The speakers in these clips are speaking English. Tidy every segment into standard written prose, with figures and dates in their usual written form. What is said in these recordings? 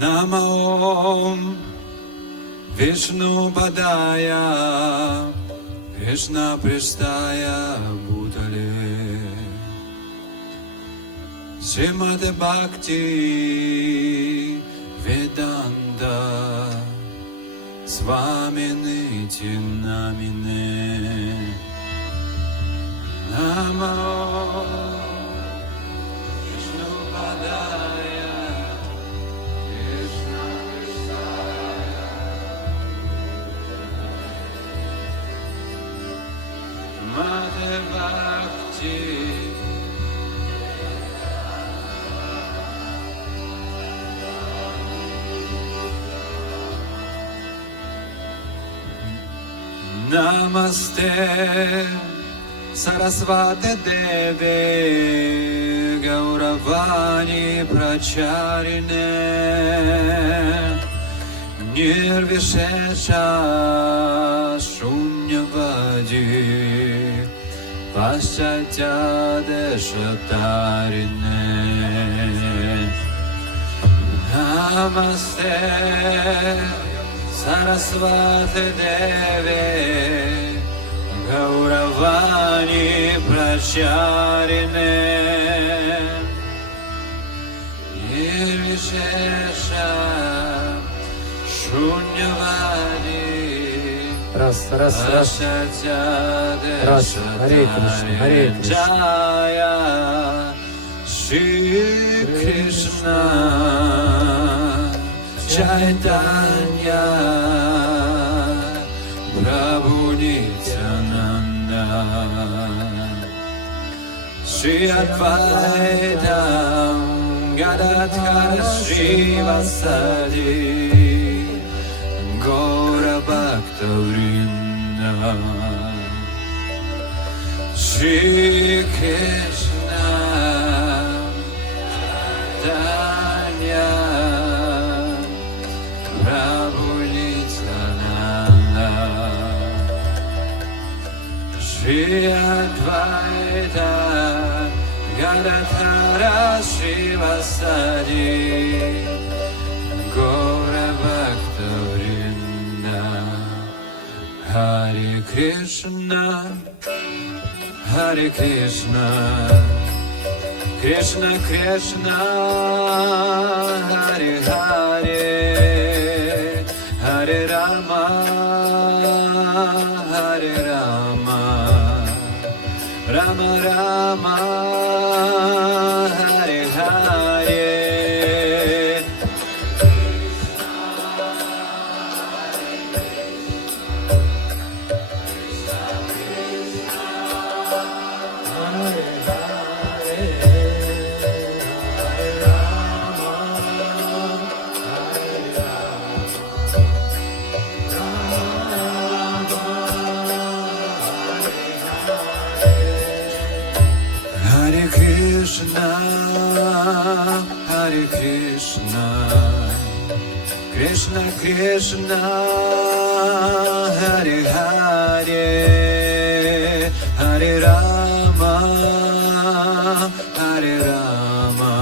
Nama Om Vishnu Padaya Krishna Pristaya Bhutale Srimate Bhakti Vedanta Swaminiti Namine Nama Om Vishnu Padaya Krishna Pristaya Mate Bhakti Namaste Sarasvate Deve Gauravani Pracharine Nirvishesha Shunyavadi Paschatya Deshatarine Namaste Sarasvate Deve Gauravani Pracharine Nirvishesha Shunyavadi Раз. Раз. Харе Кришна, Харе Кришна. Jaya Shri Krishna Chaitanya Prabhu Nityananda Shri Advaita Gadadhara Srivasadi Gaura Bhakta Vrinda Shri Krishna Chaitanya Prabhu Nityananda Shri Advaita Gadadhara Srivasadi Gaura Bhakta Vrinda Hare Krishna Hare Krishna Krishna Krishna Hare Hare Hare Rama Hare Rama Rama Rama Hare Hare Hare Krishna, Hare Krishna, Krishna Krishna, Hare Hare, Hare Rama, Hare Rama,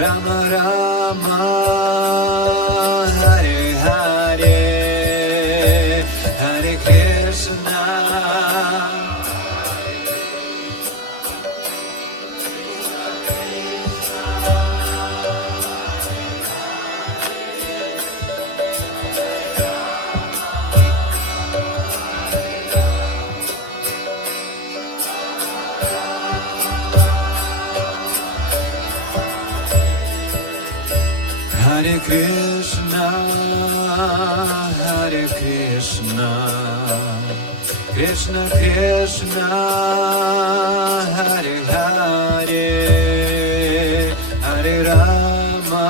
Rama Rama, Hare Hare, Hare Krishna. Hare Krishna, Hare Krishna, Krishna Krishna, Hare Hare, Hare Rama,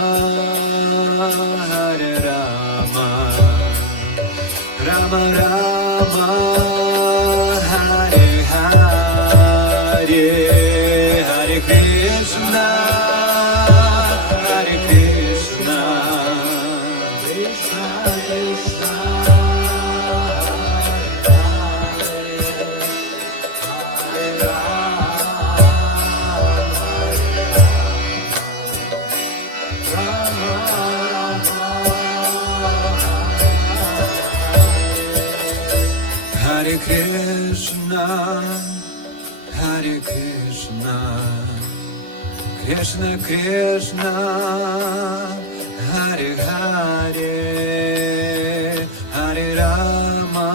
Hare Rama, Rama Rama, Hare Hare, Hare Krishna. Hare Krishna, Krishna Krishna, Hare Rama, Rama Hare Krishna, Hare Krishna, Krishna Krishna, Hare Hare, Hare Rama,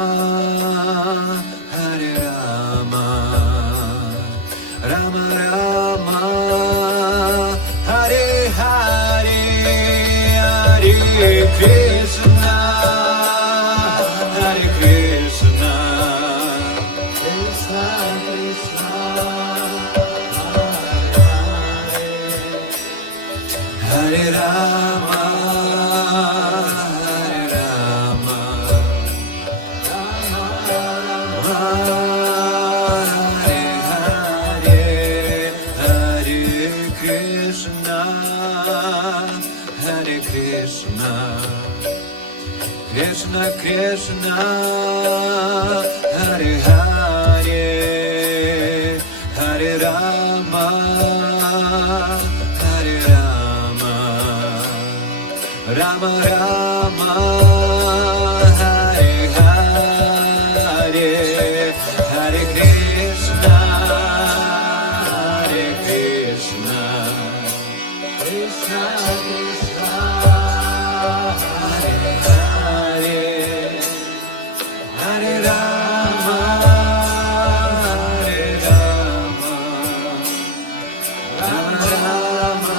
Hare Rama, Rama Rama, Hare Hare, Hare Krishna, Hare Krishna, Krishna Krishna, Hare Rama, Hare Rama, Rama Rama, Hare Hare, Hare Krishna, Hare Krishna, Krishna Krishna, Hare Hare, Hare Rama, Hare Rama, Rama Rama, Hare Hare, Hare Krishna, Hare Krishna, Krishna Krishna, Hare Hare, Hare Rama, Hare Rama, Rama Rama,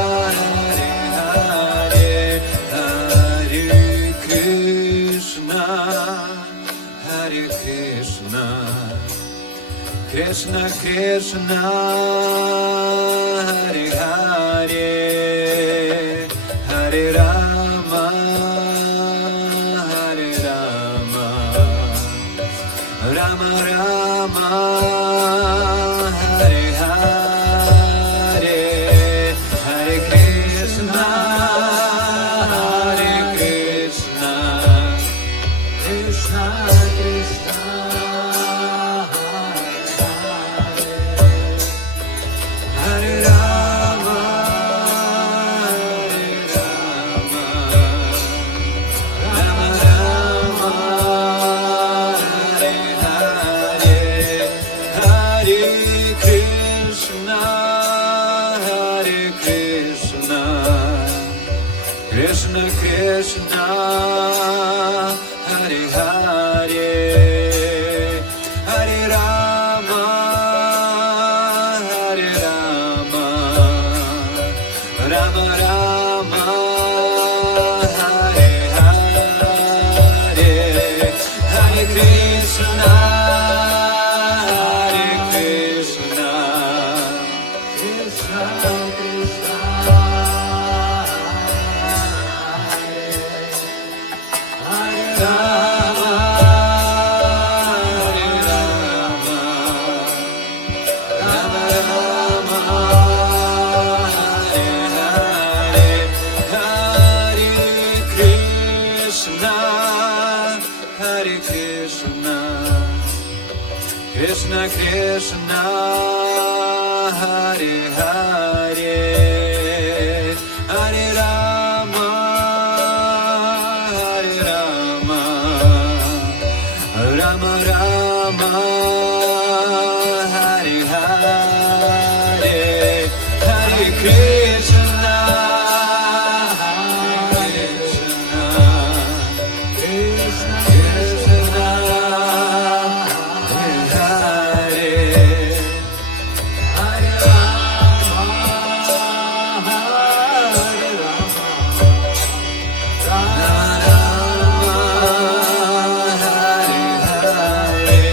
Hare Hare, Hare Krishna, Hare Krishna, Krishna Krishna, Hare Hare, Hare Rama, Hare Rama, Rama Rama, Hare Hare, Hare Krishna, Hare Krishna, Krishna Krishna, Hare Rama, Hare Rama, Rama Rama, Hare Hare, Hare Krishna, Hare Krishna, Krishna Krishna, Hare Hare, Hare Rama, Hare Rama, Rama Rama, Hare Hare, Hare Krishna, Hare Krishna, Krishna Krishna, Hare Rama, Hare Rama, Rama Rama, Hare Hare, Hare Krishna, Hare Krishna, Krishna Krishna, Hare Hare, Hare Rama, Hare Rama, Rama Rama, Hare Hare, Hare Krishna, Hare Krishna, Krishna Krishna, Hare Hare, Hare Rama, Hare Rama, Rama Rama, Hare Hare,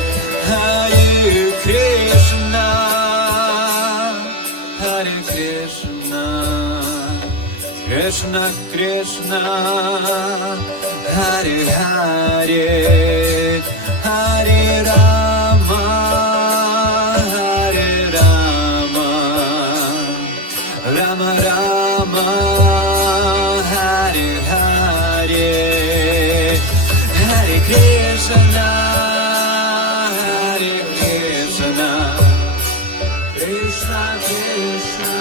Hare Krishna, Hare Krishna, Krishna Krishna, Hare Hare, Hare Rama, Hare Rama, Rama Rama, Hare Hare, Hare Krishna, Hare Krishna, Krishna Krishna,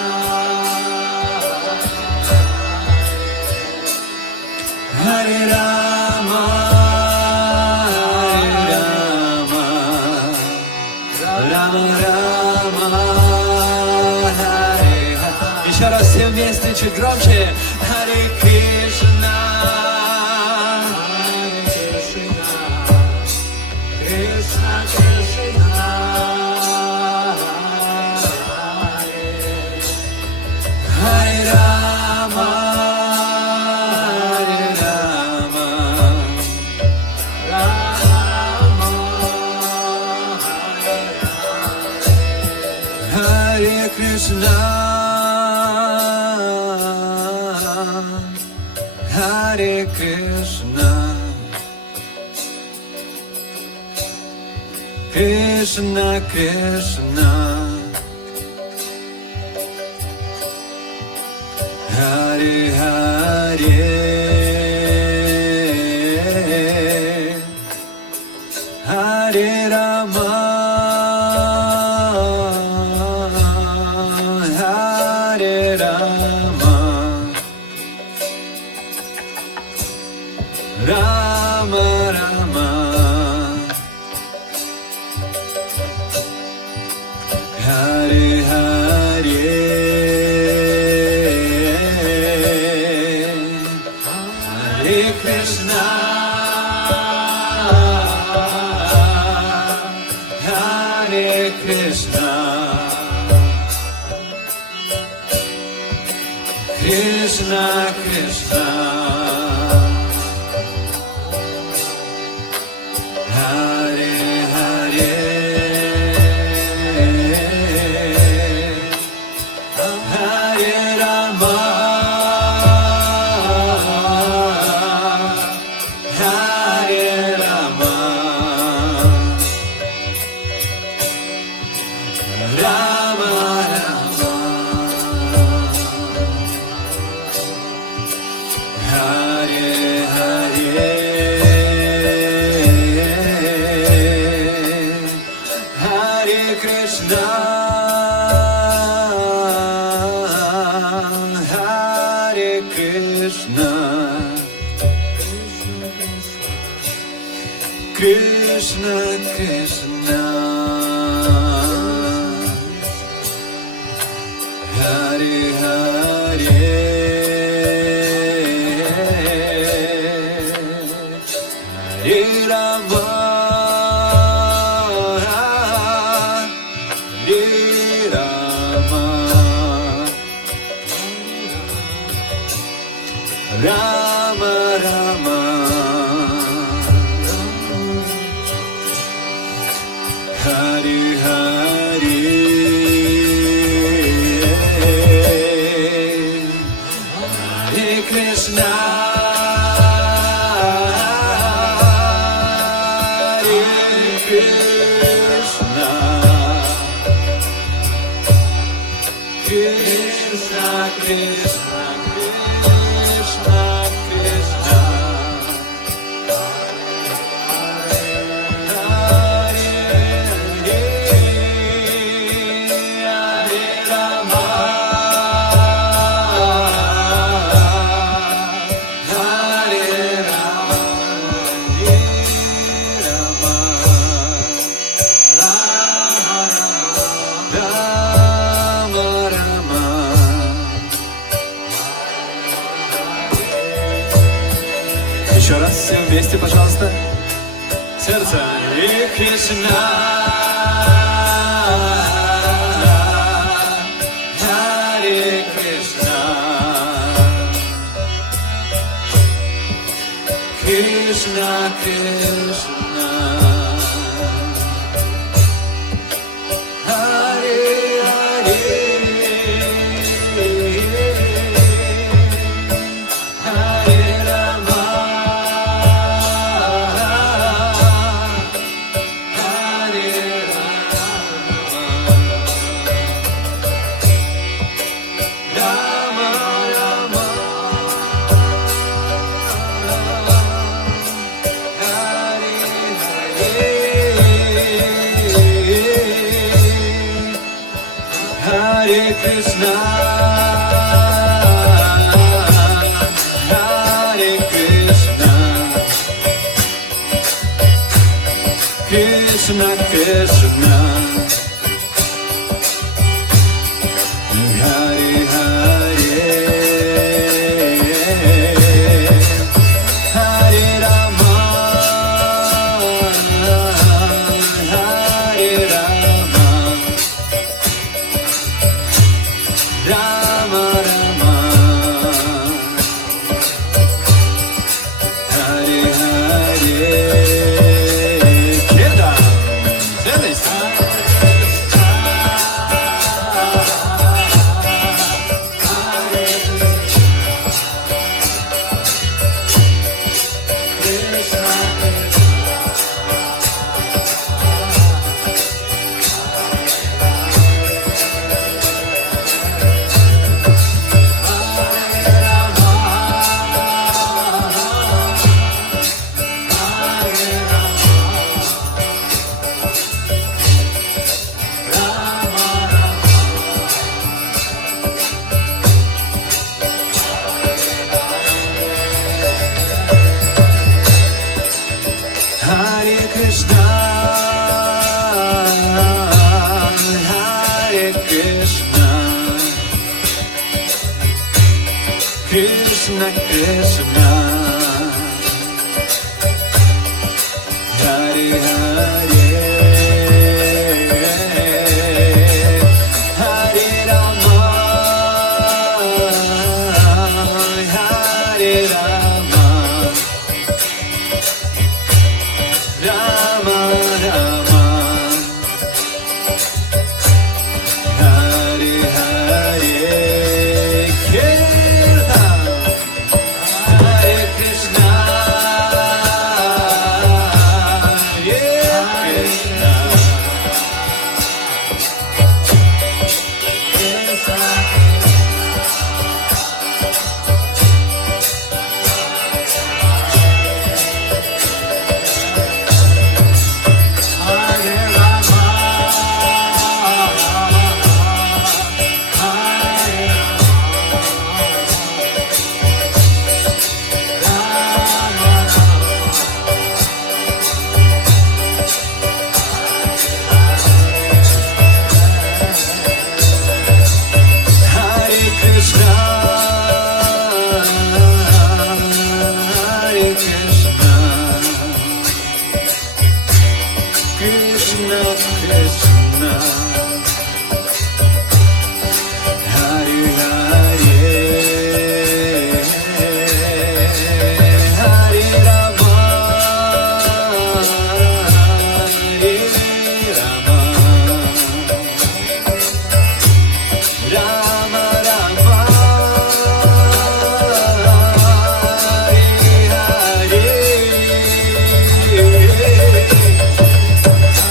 Еще раз все вместе, чуть громче. Харе Кришна, Кришна Кришна, Харе Рама, Харе Рама, Рама, Харе Кришна, Hare Krishna, Krishna Krishna, Hare Hare, Hare Rama, Hare Rama, Rama Rama, Hare Hare, Hare Krishna, Hare Krishna, Krishna Krishna, Hare Hare, Hare Rama, Hare Rama, Rama Rama, Hare Hare, Hare Krishna, Hare Krishna, Krishna Krishna, Hare Hare, Hare Rama, Hare Rama, Rama Rama, Hare Hare, Hare Krishna, Hare Krishna, Krishna Krishna, Krishna Krishna, Еще раз все вместе, пожалуйста. Сердце. Харе Кришна, Харе Кришна, Кришна Кришна, Харе Харе, Харе Рама, Харе Рама, Рама Рама, Харе Харе, Hare Krishna, Hare Krishna, Krishna Krishna, Hare Hare. Rama Rama, Hare Hare. Kirtan, service. Hare Krishna, Hare Krishna, Krishna Krishna, Hare Hare, Hare Rama, Hare Rama, Rama Rama, Hare Hare. Kirtan, Hare Krishna, Hare Krishna, Hare Krishna, Hare Krishna, Krishna Krishna, Hare Hare, Hare Rama, Hare Rama, Rama Rama, Hare Hare,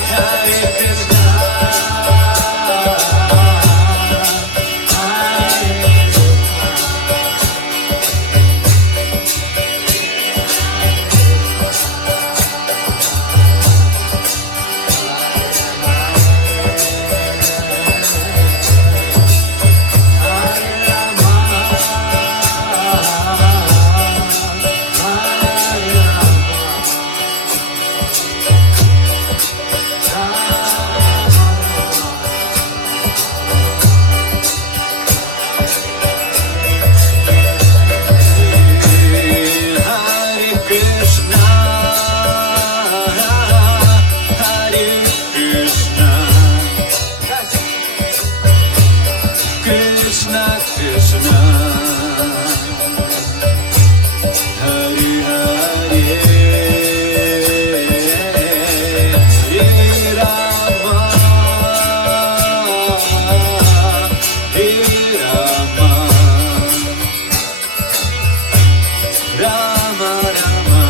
Hare Krishna, Hare Krishna, Hare Krishna, Krishna Krishna, Hare Hare, Hare Rama, Hare Rama, Rama Rama,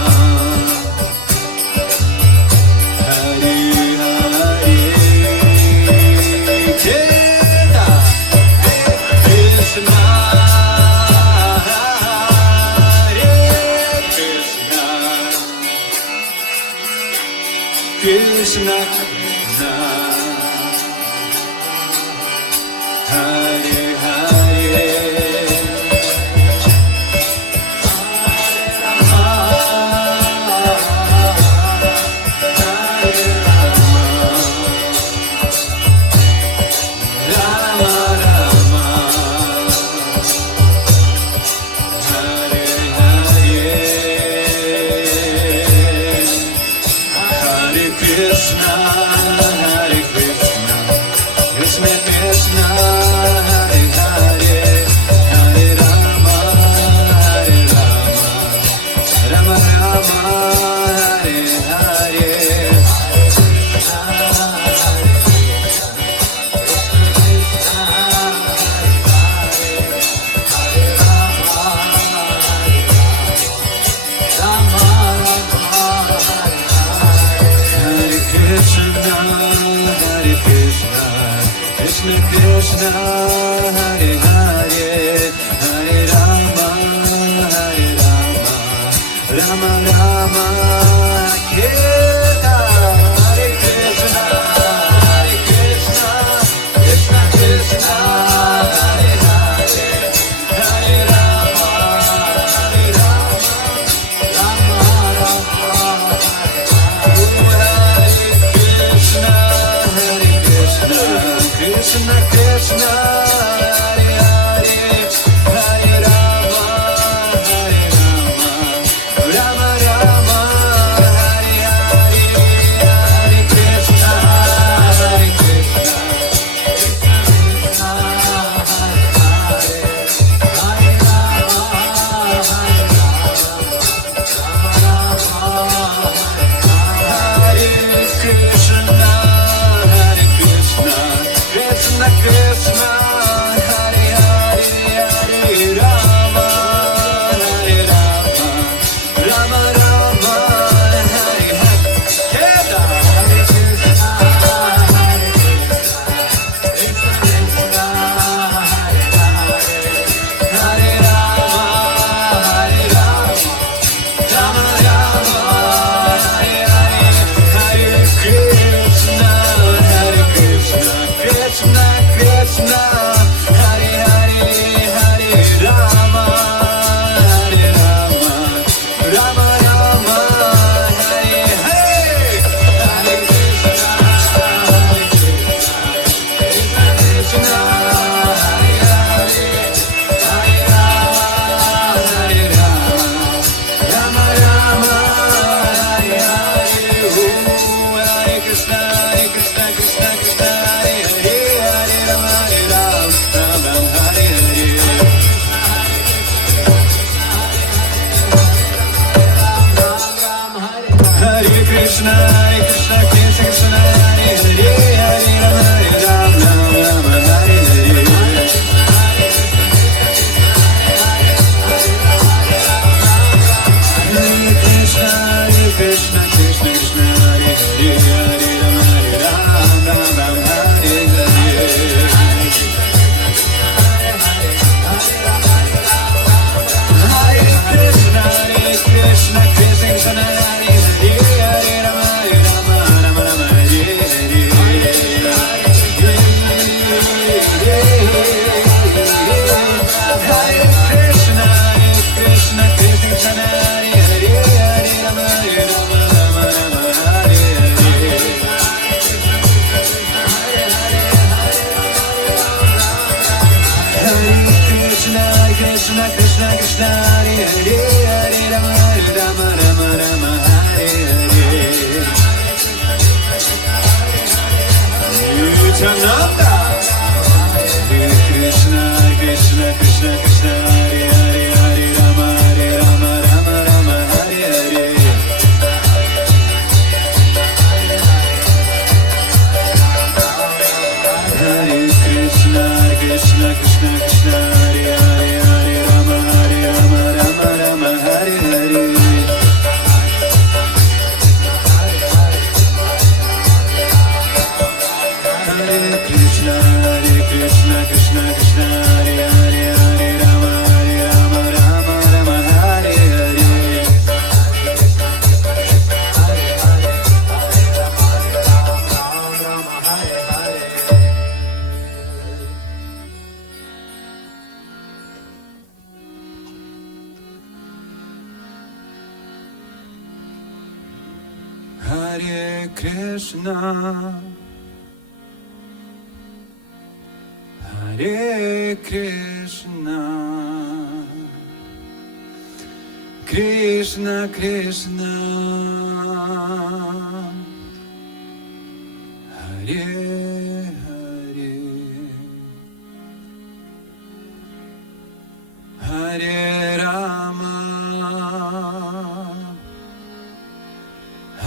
Hare Hare. Kirtan, Krishna, Hare Krishna, Krishna Krishna, Hare Hare, Krishna. Krishna Krishna Hare Hare Hare Rama Hare Rama Rama Rama Hare Hare Krishna Krishna Krishna Hare Hare Hare Rama Hare Rama Rama Rama Hare Krishna Krishna Krishna Hare Hare Hare Rama Hare Rama Rama Rama Hare Hare Hare Krishna Hare Krishna Krishna Hare Hare Hare Krishna Hare Krishna Krishna Krishna Hare Hare Hare Rama Hare Rama Rama Rama Hare Hare Hare Krishna Hare Krishna Krishna Hare Hare Hare Rama Hare Rama Rama Rama Hare Hare Hare Krishna Hare Krishna Krishna Krishna Hare Hare Hare Rama Hare Rama Rama Rama Hare Hare Hare Krishna Hare Krishna Krishna Hare Hare Hare Rama Hare Rama Rama Rama Hare Hare Hare Krishna Krishna Krishna Hare Hare Hare Rama Hare Rama Rama Rama Hare Hare Hare Krishna Krishna Krishna Hare Hare Hare Rama Hare Rama Rama Rama Hare Hare Hare Krishna Krishna Krishna Hare Hare Hare Rama Hare Rama Rama Rama Hare Hare Hare Krishna Krishna Krishna Hare Hare Hare Rama Hare Rama Rama Rama Hare Hare Hare Krishna Krishna Krishna Hare Hare Hare Rama Hare Rama Rama Rama Hare Hare Hare Krishna Krishna Krishna Hare Hare Hare Rama Hare Rama Rama Rama Hare Hare Nityananda Hare Krishna Krishna Krishna Hare Hare Hare Rama Rama Rama Hare Hare Hare Krishna Krishna Krishna Hare Hare Hare Rama Rama Rama Hare Hare Hare Krishna Krishna Krishna Hare Hare Hare Rama Rama Rama Hare Hare Hare Krishna Hare Krishna Krishna Krishna Hare Hare Hare Rama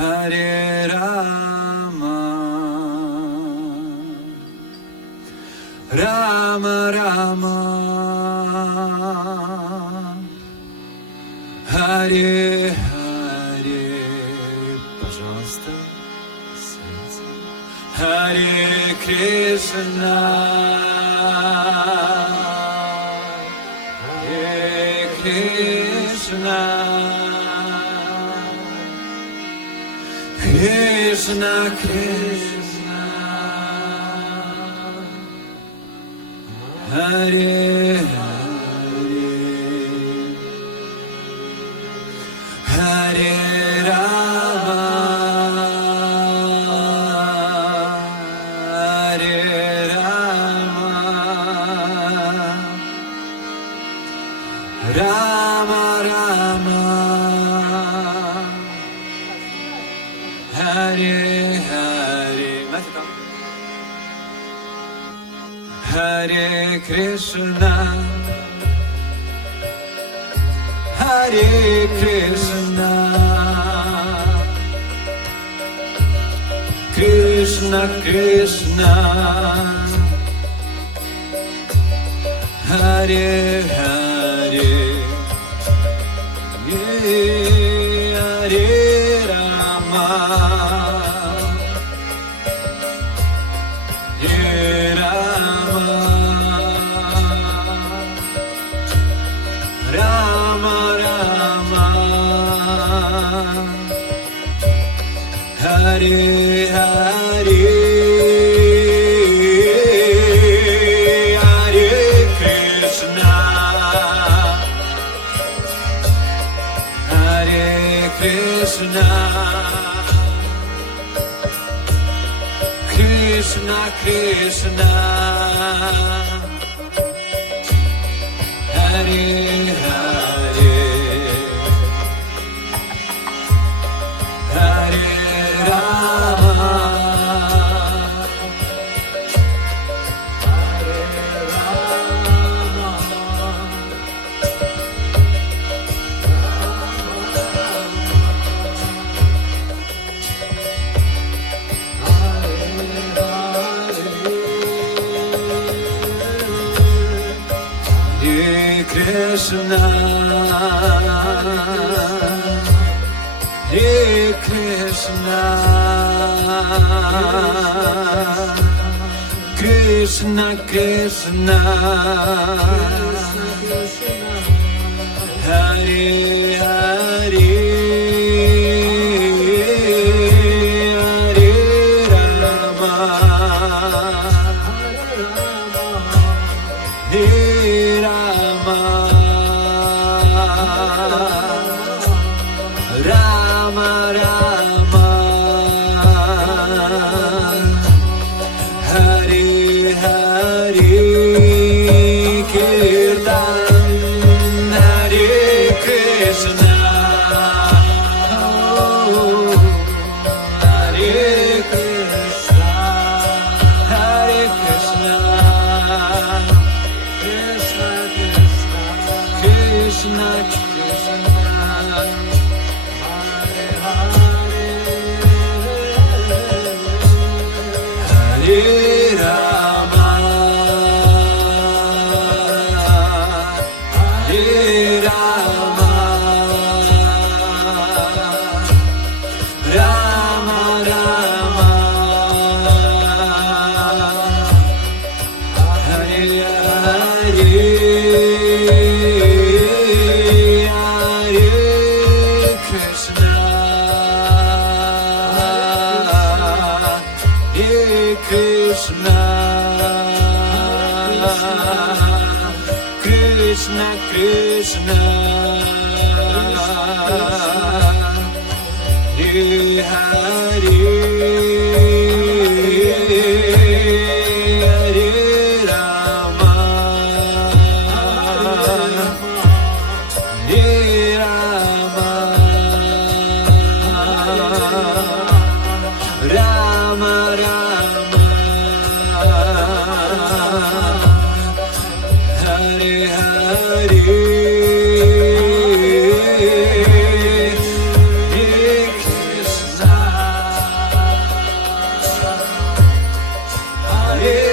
Hare Rama Rama Rama Hare Hare. Пожалуйста, сердце. Hare Hare Krishna, Hare Krishna, Krishna Krishna, Hare Hare, Hare Rama, Hare Rama, Rama Rama, Hare Hare. Hare Krishna, Hare Krishna, Krishna Krishna, Hare Hare, Hare Rama, Hare Rama, Rama Rama, Hare Hare, Hare Krishna, Hare Krishna, Krishna Krishna, Hare Hare, Hare Rama, Hare Rama, Hare Krishna, Hare Krishna, Krishna Krishna, Hare Hare, Hare Rama, Hare Rama, Rama Rama, Hare Hare, Kirtan, Hare Krishna, oh, Hare Krishna, Hare Krishna, Krishna Krishna, Krishna Krishna, Hare Hare, Hare Rama, Hare Rama, Rama Rama, Hare Hare, Hare Krishna, Hare Krishna, Krishna Krishna, Hare Hare, Hare Rama, Hare Rama, Rama Rama, Hare Hare, Hare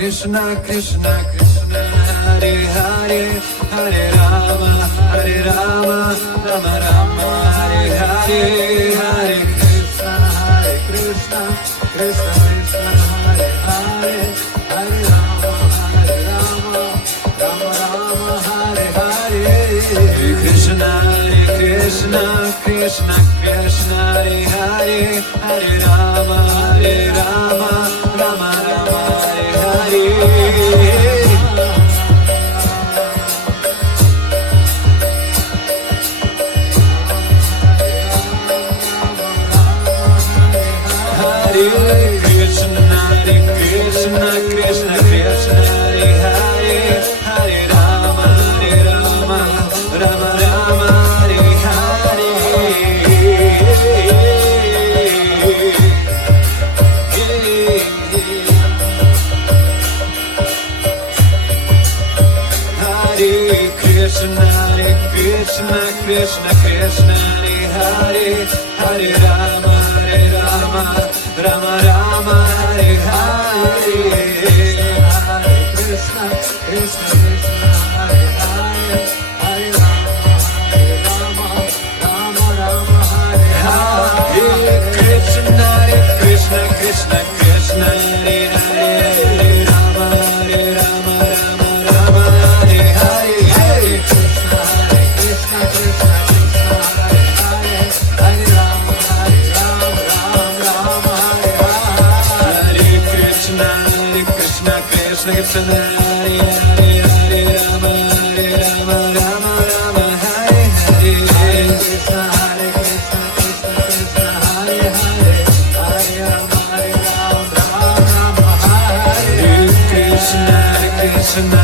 Krishna, Krishna, Krishna, Hare Hare, Hare Rama, Hare Rama, Rama Rama, Hare Hare, Hare Krishna, Hare Krishna, Krishna Krishna, Hare Hare, Hare Rama, Hare Rama, Rama Rama, Hare Hare, Hare Krishna, Krishna, Krishna, Hare Hare, Hare Rama, Hare Rama, Rama Rama, Hare Krishna, Krishna, Krishna, Hare Hare, Hare Rama, Hare Rama, Rama Rama, Hare Hare. Krishna, Krishna, Krishna, Krishna, Hare Hare, Hare Rama, Hare Rama, Rama Rama, Hare Hare. Krishna, Krishna, Krishna, Hare Hare, Hare Rama, Hare Rama, Rama Rama, Hare Hare. Krishna, Krishna, Krishna, Krishna, Hare Hare, Hare Rama, Hare Rama, Rama Rama, Hare Hare. Krishna, Krishna, Krishna, Krishna, Hare Hare, Hare Rama, Hare Rama, Rama Rama, Hare Hare. Krishna Krishna Hare Hare Hare Rama Rama Rama Hare Hare Hare Krishna Krishna Krishna Hare Hare Hare Rama Rama Hare Krishna Krishna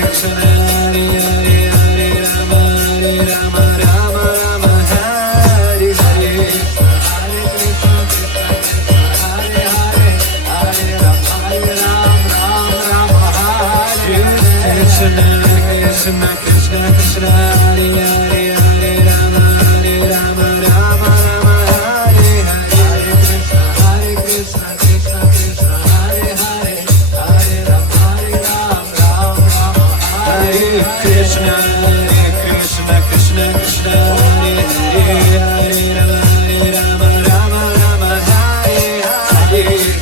Krishna Hare Hare Hare Rama Rama Hare Hare Krishna Krishna Krishna Krishna Hare Hare Hare Rama Rama Hare Hare Hare Krishna Krishna Krishna Hare Hare Hare Rama Hare Krishna Krishna Krishna Krishna Hare Hare Hare Rama Rama Hare Hare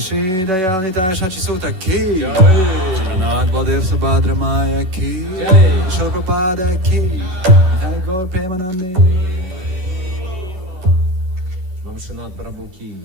Shri Dayanita Shachisuta Ki Janat Baldev Subhadra Maya Ki Shri Prabhupada Ki Hari Gaur Premanande Mam Srinat Prabhu ki.